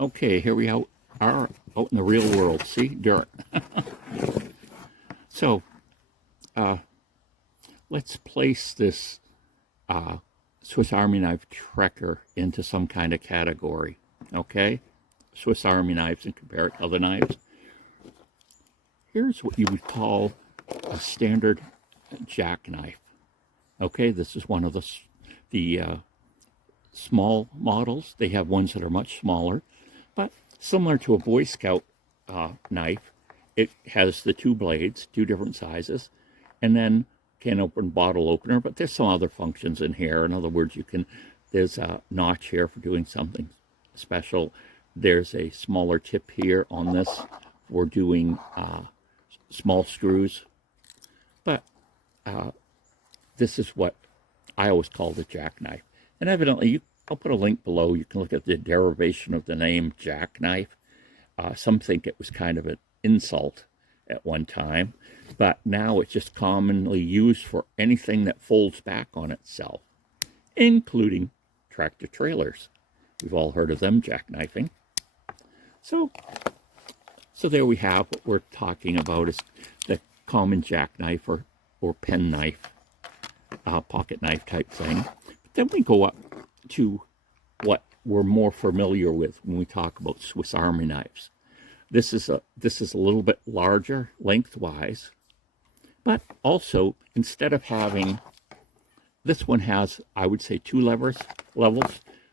Okay, here we are out in the real world. See, dirt. So, let's place this Swiss Army knife Trekker into some kind of category. Okay, Swiss Army knives and compare it to other knives. Here's what you would call a standard jackknife. Okay, this is one of the small models. They have ones that are much smaller, but similar to a Boy Scout knife, it has the two blades, two different sizes, and then can open bottle opener, but there's some other functions in here. In other words, there's a notch here for doing something special. There's a smaller tip here on this for doing small screws, but this is what I always call the jackknife. And evidently, I'll put a link below. You can look at the derivation of the name jackknife. Some think it was kind of an insult at one time, but now it's just commonly used for anything that folds back on itself, including tractor trailers. We've all heard of them jackknifing. So there we have what we're talking about is the common jackknife or pen knife, pocket knife type thing. But then we go up to what we're more familiar with when we talk about Swiss Army knives. This is a little bit larger lengthwise, but also instead of having, this one has, I would say, two levels.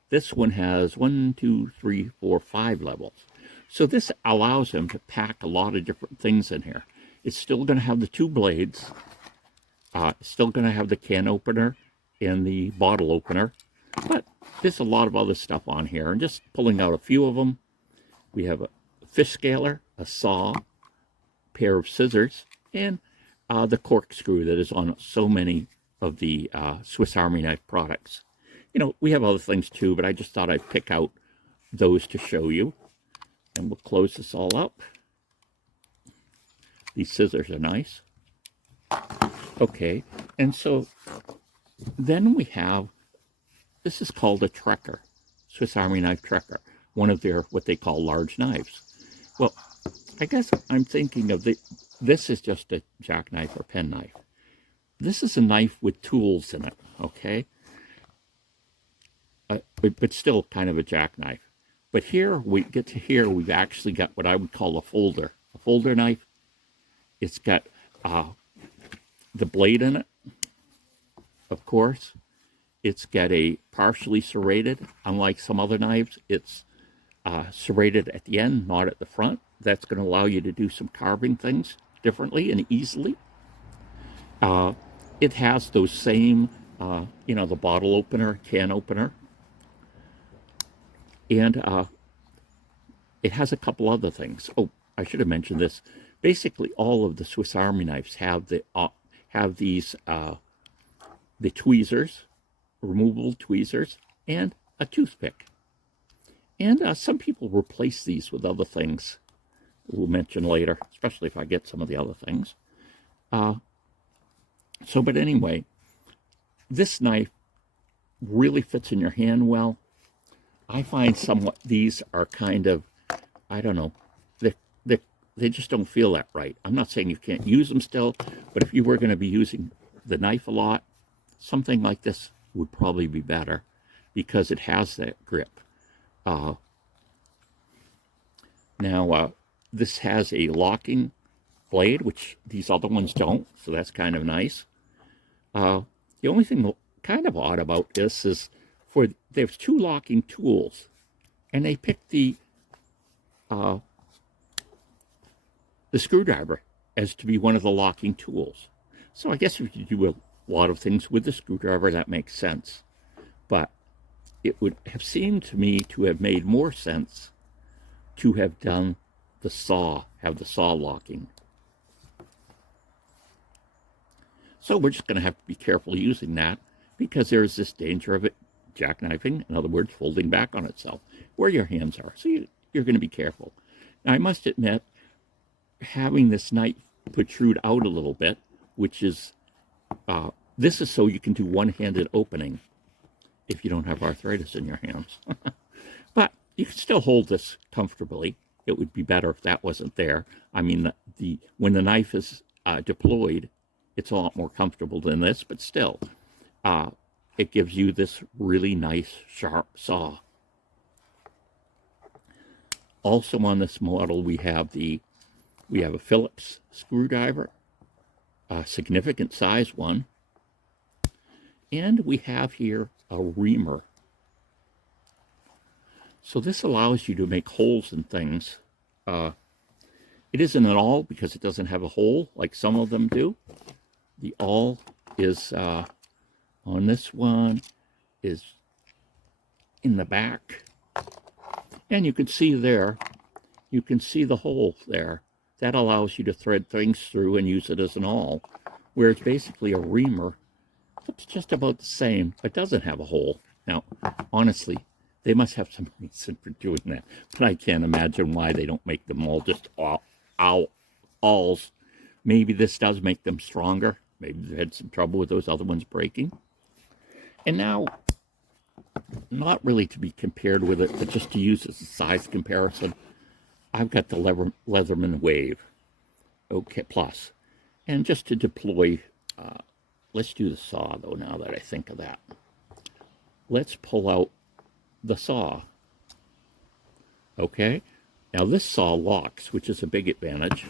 This one has 1, 2, 3, 4, 5 levels. So this allows him to pack a lot of different things in here. It's still going to have the two blades. Still going to have the can opener and the bottle opener. But there's a lot of other stuff on here. And just pulling out a few of them, we have a fish scaler, a saw, a pair of scissors, and the corkscrew that is on so many of the Swiss Army knife products. You know, we have other things too, but I just thought I'd pick out those to show you. And we'll close this all up. These scissors are nice. Okay, and so then we have, this is called a Trekker, Swiss Army knife Trekker, one of their, what they call large knives. Well, I guess I'm thinking of this is just a jackknife or pen knife. This is a knife with tools in it, okay? But still kind of a jackknife. But here, we've actually got what I would call a folder knife. It's got the blade in it, of course. It's got a partially serrated, unlike some other knives, it's serrated at the end, not at the front. That's going to allow you to do some carving things differently and easily. It has those same, the bottle opener, can opener. And it has a couple other things. Oh, I should have mentioned this. Basically, all of the Swiss Army knives have these the tweezers, removable tweezers, and a toothpick. And some people replace these with other things we'll mention later, especially if I get some of the other things. But anyway, this knife really fits in your hand well. I find somewhat these are kind of, I don't know, they just don't feel that right. I'm not saying you can't use them still, but if you were going to be using the knife a lot, something like this would probably be better because it has that grip. Now, this has a locking blade, which these other ones don't, so that's kind of nice. The only thing kind of odd about this is there's two locking tools, and they picked the screwdriver as to be one of the locking tools. So I guess if you do a lot of things with the screwdriver, that makes sense. But it would have seemed to me to have made more sense to have done the saw locking. So we're just going to have to be careful using that because there's this danger of it jackknifing, in other words, folding back on itself, where your hands are. So you're going to be careful. Now, I must admit, having this knife protrude out a little bit, which is, this is so you can do one-handed opening if you don't have arthritis in your hands. But you can still hold this comfortably. It would be better if that wasn't there. I mean, when the knife is deployed, it's a lot more comfortable than this, but still, it gives you this really nice, sharp saw. Also on this model, we have a Phillips screwdriver, a significant size one, and we have here a Reamer. So this allows you to make holes in things. It isn't an awl because it doesn't have a hole like some of them do. The awl is on this one is in the back, and you can see there, you can see the hole there. That allows you to thread things through and use it as an awl, whereas basically a Reamer looks just about the same, but doesn't have a hole. Now, honestly, they must have some reason for doing that, but I can't imagine why they don't make them all just awls. Maybe this does make them stronger. Maybe they had some trouble with those other ones breaking. And now, not really to be compared with it, but just to use as a size comparison, I've got the Leatherman Wave, okay, Plus. And just to deploy, let's do the saw, though, now that I think of that. Let's pull out the saw. Okay? Now, this saw locks, which is a big advantage.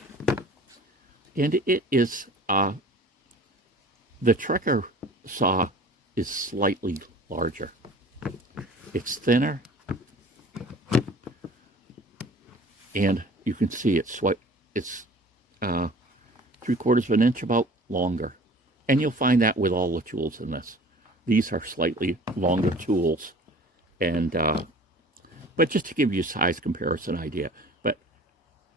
And it is, the Trekker saw is slightly larger. It's thinner, and you can see it's 3/4 of an inch about longer. And you'll find that with all the tools in this. These are slightly longer tools, and but just to give you a size comparison idea. But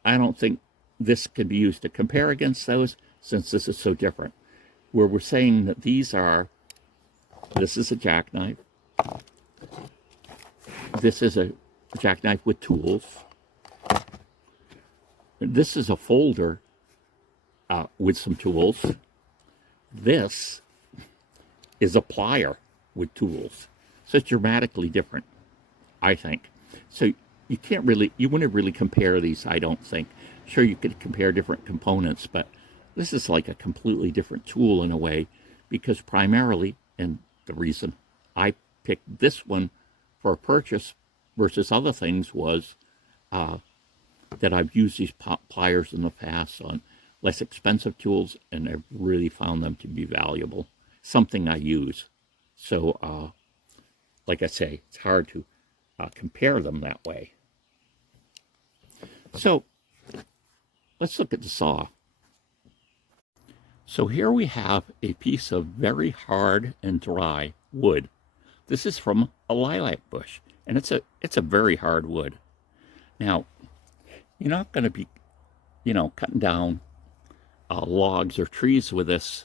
I don't think this can be used to compare against those, since this is so different. Where we're saying that this is a jackknife. This is a jackknife with tools. This is a folder with some tools. This is a plier with tools. So it's dramatically different, I think. So you wouldn't really compare these, I don't think. Sure, you could compare different components, but this is like a completely different tool in a way, because primarily, and the reason I picked this one for a purchase versus other things was that I've used these pliers in the past on less expensive tools, and I've really found them to be valuable. Something I use. So, like I say, it's hard to compare them that way. So, let's look at the saw. So here we have a piece of very hard and dry wood. This is from a lilac bush, and it's a very hard wood. Now, you're not going to be, cutting down logs or trees with this,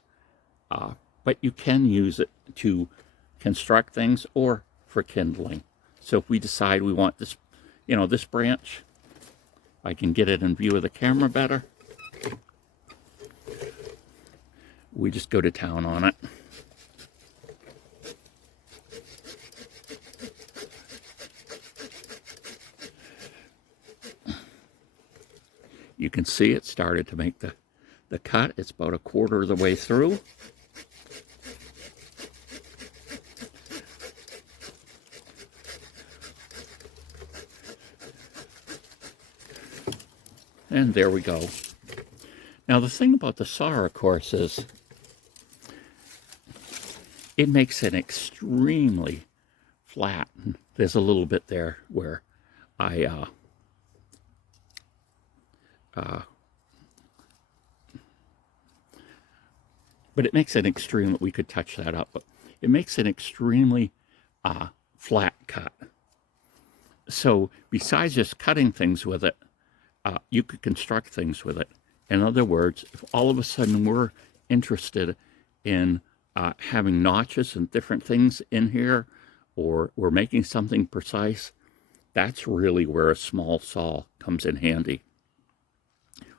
but you can use it to construct things or for kindling. So if we decide we want this, this branch, I can get it in view of the camera better. We just go to town on it. You can see it started to make the cut. It's about 1/4 of the way through. And there we go. Now the thing about the saw, of course, is it makes it extremely flat. There's a little bit there where but it makes it extreme. We could touch that up, but it makes an extremely flat cut. So besides just cutting things with it, you could construct things with it. In other words, if all of a sudden we're interested in having notches and different things in here, or we're making something precise, that's really where a small saw comes in handy.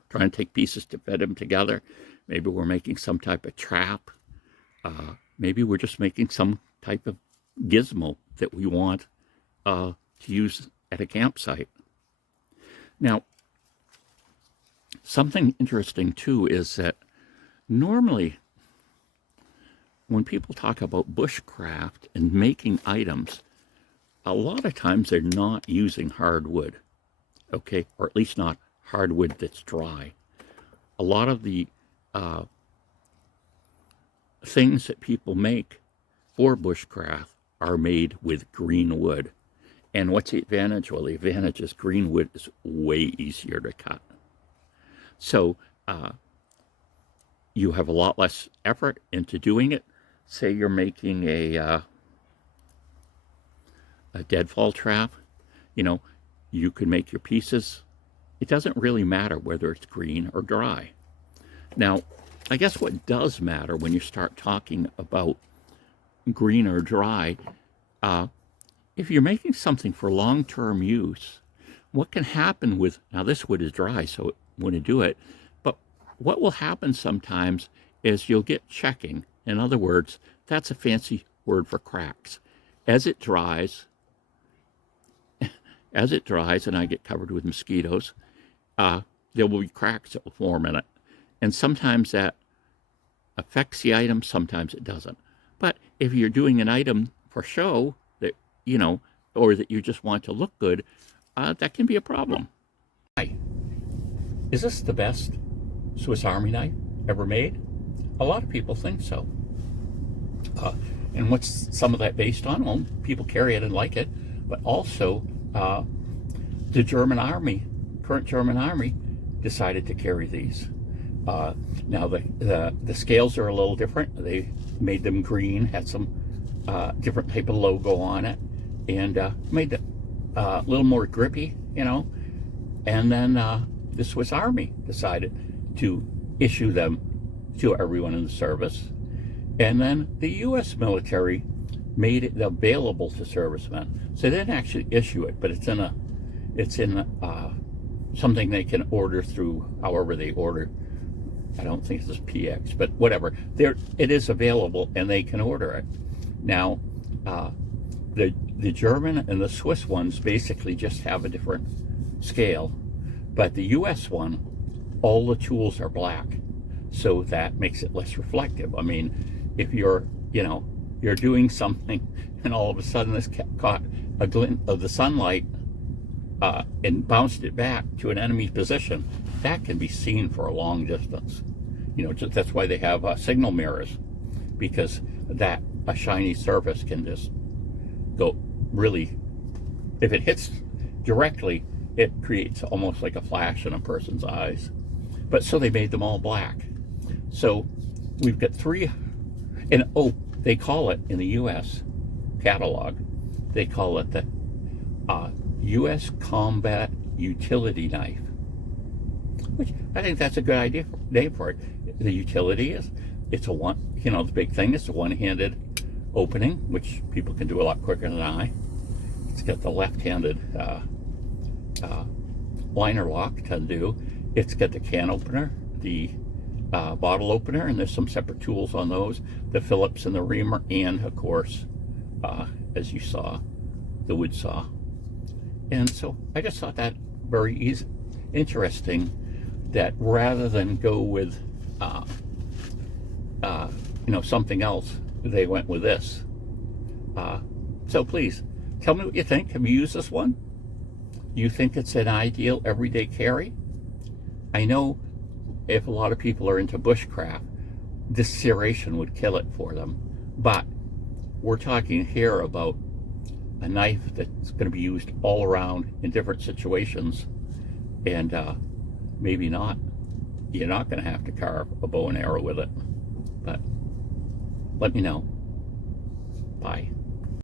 Trying to take pieces to fit them together. Maybe we're making some type of trap. Maybe we're just making some type of gizmo that we want to use at a campsite. Now, something interesting too is that normally when people talk about bushcraft and making items, a lot of times they're not using hardwood, okay, or at least not hardwood that's dry. A lot of the things that people make for bushcraft are made with green wood. And what's the advantage? Well, the advantage is green wood is way easier to cut. So you have a lot less effort into doing it. Say you're making a deadfall trap, you know, you can make your pieces. It doesn't really matter whether it's green or dry. Now, I guess what does matter when you start talking about green or dry, if you're making something for long-term use, what can happen with, now this wood is dry, so it wouldn't do it, but what will happen sometimes is you'll get checking. In other words, that's a fancy word for cracks. As it dries, and I get covered with mosquitoes, there will be cracks that will form in it. And sometimes that affects the item, sometimes it doesn't. But if you're doing an item for show that, you know, or that you just want to look good, that can be a problem. Hi. Is this the best Swiss Army knife ever made? A lot of people think so. And what's some of that based on? Well, people carry it and like it, but also the German army, current German army, decided to carry these. Now the scales are a little different. They made them green, had some different type of logo on it, and made it a little more grippy, you know. And then the Swiss Army decided to issue them to everyone in the service. And then the U.S. military made it available to servicemen. So they didn't actually issue it, but it's in something they can order through however they order. I don't think it's PX, but whatever. It is available and they can order it. Now, the German and the Swiss ones basically just have a different scale, but the U.S. one, all the tools are black, so that makes it less reflective. I mean, if you're doing something and all of a sudden this caught a glint of the sunlight and bounced it back to an enemy's position, that can be seen for a long distance. You know, that's why they have signal mirrors, because that a shiny surface can just go really, if it hits directly, it creates almost like a flash in a person's eyes. But so they made them all black. So we've got three, and oh, they call it in the U.S. catalog, they call it the U.S. Combat Utility Knife, which I think that's a good name for it. The utility is, it's a one, you know, the big thing is a one-handed opening, which people can do a lot quicker than I. It's got the left-handed liner lock to undo. It's got the can opener, the bottle opener, and there's some separate tools on those, the Phillips and the Reamer, and of course, as you saw, the wood saw. And so I just thought that very interesting, that rather than go with you know, something else, they went with this. So please tell me what you think. Have you used this one? You think it's an ideal everyday carry? I know if a lot of people are into bushcraft, this serration would kill it for them, but we're talking here about a knife that's going to be used all around in different situations, and maybe not. You're not going to have to carve a bow and arrow with it, but let me know. Bye.